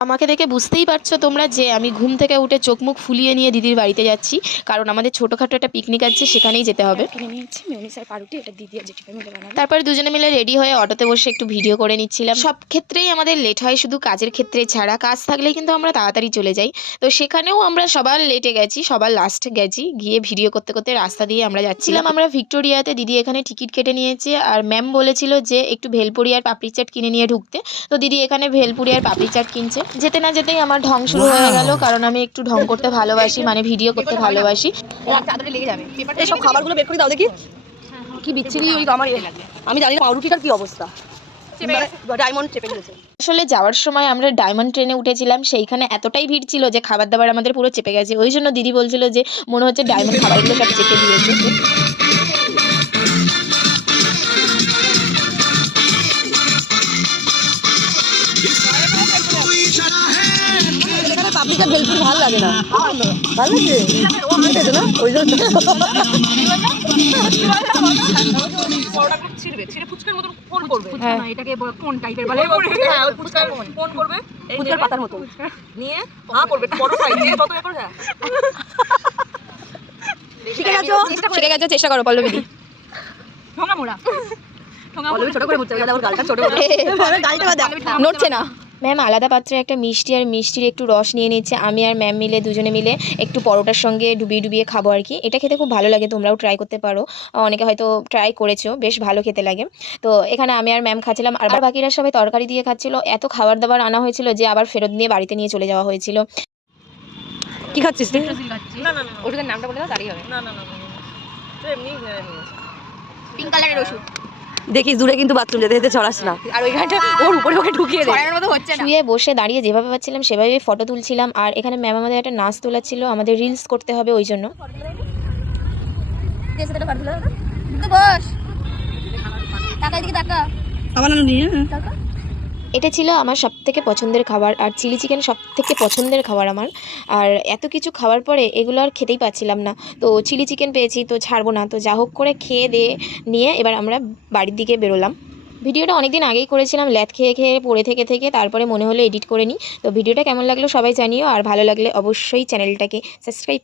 আমাকে দেখে বুঝতেই পারছো তোমরা যে আমি ঘুম থেকে উঠে চোখ মুখ ফুলিয়ে নিয়ে দিদির বাড়িতে যাচ্ছি, কারণ আমাদের ছোটোখাটো একটা পিকনিক আছে, সেখানেই যেতে হবে। কিনে নিয়েছি মেয়োনিজ আর পাউরুটি, এটা দিদি আর জেঠিমা মিলে বানাবে। তারপরে দুজনে মিলে রেডি হয়ে অটোতে বসে একটু ভিডিও করে নিচ্ছিলাম। সব ক্ষেত্রেই আমাদের লেট হয়, শুধু কাজের ক্ষেত্রে ছাড়া। কাজ থাকলেই কিন্তু আমরা তাড়াতাড়ি চলে যাই। তো সেখানেও আমরা সবার লেটে গেছি, সবার লাস্ট গেছি, গিয়ে ভিডিও করতে করতে রাস্তা দিয়ে আমরা যাচ্ছিলাম। আমরা ভিক্টোরিয়াতে, দিদি এখানে টিকিট কেটে নিয়েছে, আর ম্যাম বলেছিল যে একটু ভেলপুরি আর পাপড়ি চাট কিনে নিয়ে ঢুকতে। তো দিদি এখানে ভেলপুরি আর পাপড়ি চাট কিনছে। যেতে না যেতেই আমার ঢং শুরু হয়ে গেল, কারণ আমি একটু ঢং করতে ভালোবাসি, মানে ভিডিও করতে ভালোবাসি। সব খাবারগুলো বের করে দাও দেখি, কি বিচ্ছিরি ওই আমার। আমি জানি না পাউরুটিটার কি অবস্থা, ডায়মন্ড চেপে গেছে। আসলে যাওয়ার সময় আমরা ডায়মন্ড ট্রেনে উঠেছিলাম, সেইখানে এতটাই ভিড় ছিল যে খাবার দাবার আমাদের পুরো চেপে গেছে। ওই জন্য দিদি বলছিল যে মনে হচ্ছে ডায়মন্ড খাবারগুলো সব চেপে দিয়েছে। পাপড়িটা ভেলপুরি ভালো লাগে না, ভালো লাগে না ওই জন্য। পাতার মতো নিয়ে শিখে গেছো, চেষ্টা করো পল্লবী। ছোট করে নড়ছে না। ম্যাম আলাদা পাত্রে একটা মিষ্টি আর মিষ্টির একটু রস নিয়ে নিচ্ছে। আমি আর ম্যাম মিলে দুজনে মিলে একটু পরোটার সঙ্গে ডুবিয়ে ডুবিয়ে খাবো আর কি। এটা খেতে খুব ভালো লাগে, তোমরাও ট্রাই করতে পারো। অনেকে হয়তো ট্রাই করেছো, বেশ ভালো খেতে লাগে। তো এখানে আমি আর ম্যাম খাচ্ছিলাম, আর বাকিরা সবাই তরকারি দিয়ে খাচ্ছিল। এত খাবার দাবার আনা হয়েছিল যে আবার ফেরত নিয়ে বাড়িতে নিয়ে চলে যাওয়া হয়েছিল। কি খাচ্ছিস তুই? না না ওষুধের নামটা বলে দাও, তারই হবে। না না না এমনি পিঙ্ক কালারের ওষুধ। দেখিস দূরে কিন্তু বাথরুম, যেতে যেতে ছড়াস না, আর ওই ঘাটটা ওর উপরে ওকে ঢুকিয়ে দে। ছড়ানোর মতো হচ্ছে না। শুয়ে বসে দাঁড়িয়ে যেভাবে পাচ্ছিলাম সেভাবে ফটো তুলছিলাম। আর এখানে ম্যাম আমাদের একটা নাচ তোলাচ্ছিল, আমাদের রিলস করতে হবে ওই জন্য। এটা ছিল আমার সবথেকে পছন্দের খাবার, আর চিলি চিকেন সবথেকে পছন্দের খাবার আমার। আর এত কিছু খাওয়ার পরে এগুলো আর খেতেই পাচ্ছিলাম না। তো চিলি চিকেন পেয়েছি তো ছাড়বো না, তো যা হোক করে খেয়ে দিয়ে নিয়ে এবার আমরা বাড়ির দিকে বেরোলাম। ভিডিওটা অনেকদিন আগেই করেছিলাম, ল্যাদ খেয়ে খেয়ে পড়ে থেকে থেকে, তারপরে মনে হলো এডিট করে নিই। তো ভিডিওটা কেমন লাগলো সবাই জানিও, আর ভালো লাগলে অবশ্যই চ্যানেলটাকে সাবস্ক্রাইব